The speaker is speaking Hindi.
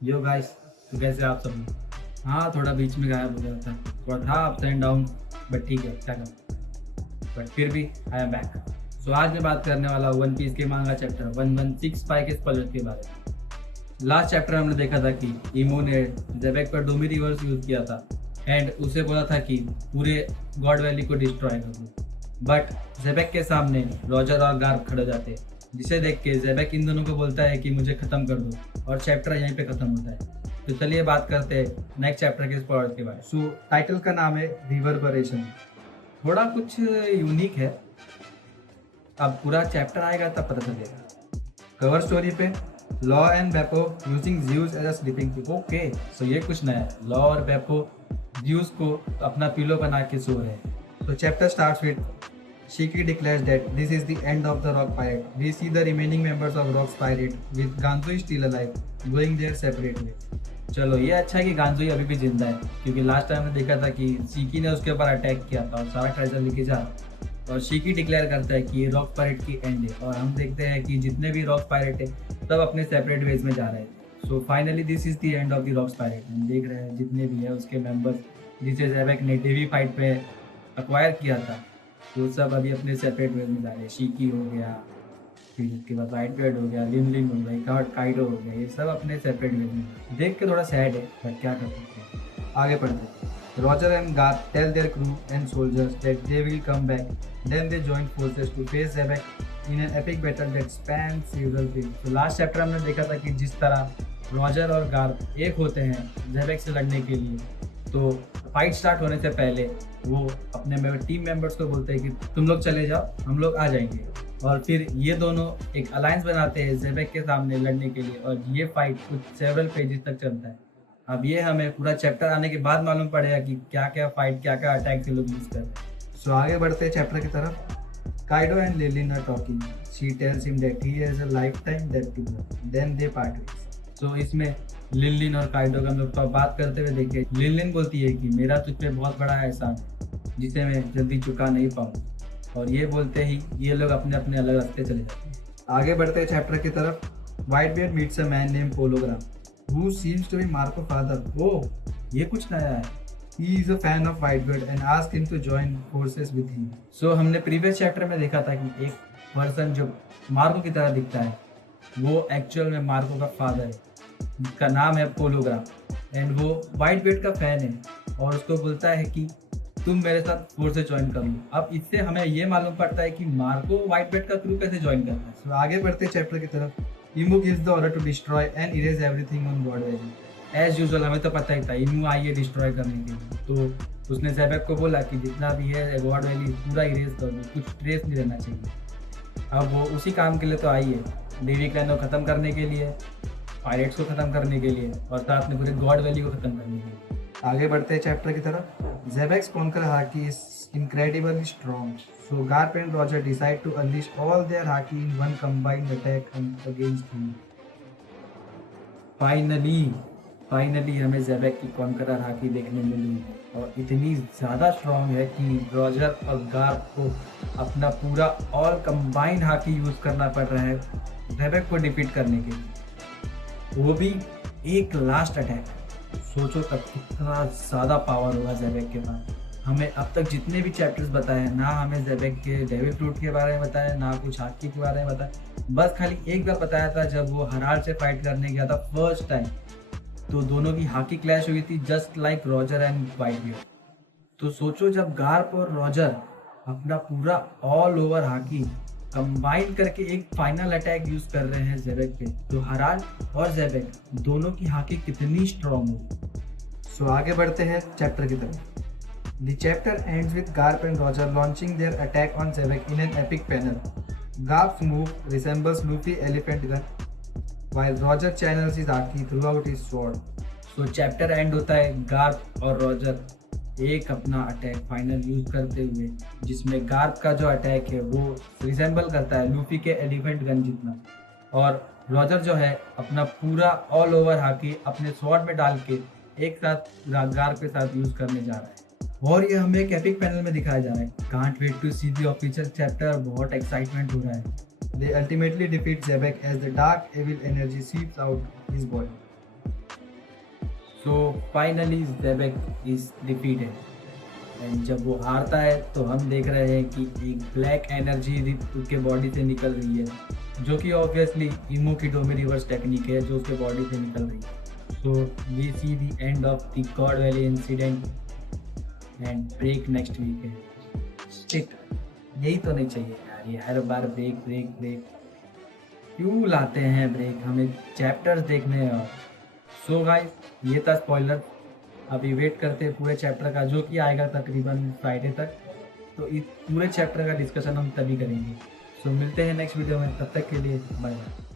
यो गाइस, तो कैसे आप सब लोग? हाँ, थोड़ा बीच में गायब हो गया था। थोड़ा था अप एंड डाउन, बट ठीक है, क्या करें। बट फिर भी आई एम बैक। सो आज मैं बात करने वाला हूँ वन पीस के मांगा चैप्टर 1165 के स्पॉइलर के बारे में। लास्ट चैप्टर हमने देखा था कि इमो ने जेबेक पर डोमी रिवर्स यूज किया था एंड उसे बोला था कि पूरे गॉड वैली को डिस्ट्रॉय कर दो। बट जेबेक के सामने रॉजर और गार्प खड़े हो जाते हैं, जिसे देख के जेबेक इन दोनों को बोलता है कि मुझे खत्म कर दो, और चैप्टर यहीं पे खत्म होता है। तो चलिए बात करते हैं नेक्स्ट चैप्टर के स्पॉइलर के बारे में। सो टाइटल का नाम है रिवर्बरेशन। थोड़ा कुछ यूनिक है। अब पूरा चैप्टर आएगा तब पता चलेगा। कवर स्टोरी पे Law and Bepo using juice as a sleeping pill. Okay, so ये कुछ नया है। लॉ और बेपो ज्यूस को अपना पिलो बना के सो रहे हैं। तो chapter starts with Shiki declares that this is the end of the Rock Pirate. We see the remaining members of Rock's Pirate with Ganzui still alive, going their separate way. चलो, ये अच्छा है कि गांजुई अभी भी जिंदा है, क्योंकि लास्ट टाइम हमने देखा था कि शीकी ने उसके ऊपर अटैक किया था और सारा ट्रेजर लेके जा रहा है। और शीकी डिक्लेयर करता है कि ये रॉक पायरेट की एंड है, और हम देखते हैं कि जितने भी रॉक पायरेट है सब अपने सेपरेट वेज में जा रहे हैं। So finally this is the end of the rocks pirate. हम देख रहे हैं जितने भी है उसके मेंबर्स, जिसे जैबेक ने टीवी फाइट पे अक्वायर किया था, वो सब अभी अपने सेपरेट वे में जा रहे हैं। शीकी हो गया, फिर उसके बाद वाइट बेड हो गया, लिन हो गया, काइडो हो गया, ये सब अपने सेपरेट वे में। देख के थोड़ा सैड है, बट क्या कर सकते हैं। आगे बढ़ते हैं। Roger and Garth tell their crew and soldiers that they will come back. Then they join forces to face Xebec in an epic battle that span several days. तो लास्ट चैप्टर हमने देखा था कि जिस तरह रॉजर और गार्थ एक होते हैं ज़ेबेक से लड़ने के लिए, तो फाइट स्टार्ट होने से पहले वो अपने टीम मेंबर्स को बोलते हैं कि तुम लोग चले जाओ, हम लोग आ जाएंगे। और फिर ये दोनों एक अलायंस बनाते हैं ज़ेबेक के सामने लड़ने के लिए, और ये फाइट कुछ सेवरल पेजेस तक चलता है। अब ये हमें पूरा चैप्टर आने के बाद मालूम पड़ेगा कि क्या क्या फाइट, क्या क्या अटैक से लोग यूज कर रहे हैं। सो आगे बढ़ते हैं चैप्टर की तरफ। Kaido and Lilin are talking. She tells him that he has a lifetime debt to go, then they part ways. तो इसमें लिलिन और काइडो का हम लोग बात करते हुए देखे। लिलिन बोलती है कि मेरा तुझ पे बहुत बड़ा एहसान है जिसे मैं जल्दी चुका नहीं पाऊँ, और ये बोलते ही ये लोग अपने अपने अलग रास्ते चले जाते हैं। आगे बढ़ते हैं चैप्टर की तरफ। Whitebeard meets a man name Pologram who seems to be Marco father. Oh, ये कुछ नया है। He is a fan of Whitebeard and asked him to join forces with him. So हमने प्रीवियस चैप्टर में देखा था कि एक पर्सन जो मार्को की तरह दिखता है, वो एक्चुअल में मार्को का फादर है, जिसका नाम है पोलोग्राम, एंड वो वाइट बेड का फैन है, और उसको बोलता है कि तुम मेरे साथ फोर्सेस ज्वाइन कर लो। अब इससे हमें ये मालूम पड़ता है कि मार्को वाइट बेड का क्रू कैसे ज्वाइन करता है। So, आगे बढ़ते चैप्टर की तरफ। Imu gives the order to destroy and erase everything on God Valley. As usual हमें तो पता ही था इमू आई है डिस्ट्रॉय करने के लिए, तो उसने ज़ेबेक को बोला कि जितना भी है गॉड वैली पूरा इरेज कर दो, कुछ ट्रेस नहीं रहना चाहिए। अब वो उसी काम के लिए तो आई है, डेवी क्लैन को ख़त्म करने के लिए, पायरेट्स को ख़त्म करने के लिए, और साथ में पूरे गॉड वैली को ख़त्म करने के लिए। आगे बढ़ते हैं चैप्टर की तरफ। Xebec's conqueror haki is incredibly strong, so Garp and Roger decide to unleash all their haki in one combined attack against him. Finally हमें ज़ेबेक की कॉन्करर हाकी देखने मिली, और इतनी ज़्यादा स्ट्रॉन्ग है कि रॉजर और गार्प को अपना पूरा ऑल कंबाइंड हाकी यूज़ करना पड़ रहा है ज़ेबेक को डिफीट करने के लिए, वो भी एक लास्ट अटैक। सोचो तब कितना ज़्यादा पावर होगा ज़ेबेक के पास। हमें अब तक जितने भी चैप्टर्स बताए हैं, ना हमें ज़ेबेक के डेविल फ्रूट के बारे में बताया, ना कुछ हाकी के बारे में बताया। बस खाली एक बार बताया था जब वो हरार से फाइट करने गया था फर्स्ट टाइम, तो दोनों की हाकी क्लैश हुई थी just like Roger and white beard. तो सोचो जब गार्प और रॉजर अपना पूरा ऑल ओवर हाकी कंबाइन करके एक फाइनल अटैक यूज कर रहे हैं ज़ेबेक पे, तो हरार और ज़ेबेक दोनों की हाकी कितनी स्ट्रॉन्ग होगी। सो आगे बढ़ते हैं चैप्टर की तरफ। The chapter ends with Garp and Roger launching their attack on Zebek in an epic panel. Garp's move resembles Luffy elephant gun, while Roger channels his haki throughout his sword. So chapter end होता है गार्प और रॉजर एक अपना अटैक फाइनल यूज करते हुए, जिसमें गार्प का जो अटैक है वो रिसेंबल करता है लूफी के एलिफेंट गन जितना, और रॉजर जो है अपना पूरा ऑल ओवर हाकी अपने स्वॉर्ड में डाल के एक साथ गार्प के साथ यूज करने जा रहा है, और ये हमें एक एपिक पैनल में दिखाया जा रहा है। Can't wait to see the official chapter, बहुत एक्साइटमेंट हो रहा है। They ultimately defeat Xebec as the dark evil energy seeps out his body. So finally Xebec is defeated and जब वो हारता है तो हम देख रहे हैं कि एक ब्लैक एनर्जी उसके बॉडी से निकल रही है, जो कि ऑब्वियसली इमो की डोमी रिवर्स टेक्निक है जो उसके बॉडी से निकल रही है। So we see the end of the God Valley incident and break next week है। शिट, यही तो नहीं चाहिए यार, ये हर बार ब्रेक ब्रेक ब्रेक क्यों लाते हैं ब्रेक, हमें चैप्टर्स देखने हैं। और सो गाइस, ये था स्पॉइलर। अभी वेट करते हैं पूरे चैप्टर का, जो कि आएगा तकरीबन फ्राइडे तक। तो इस पूरे चैप्टर का डिस्कशन हम तभी करेंगे। सो मिलते हैं नेक्स्ट वीडियो में, तब तक के लिए बाय बाय।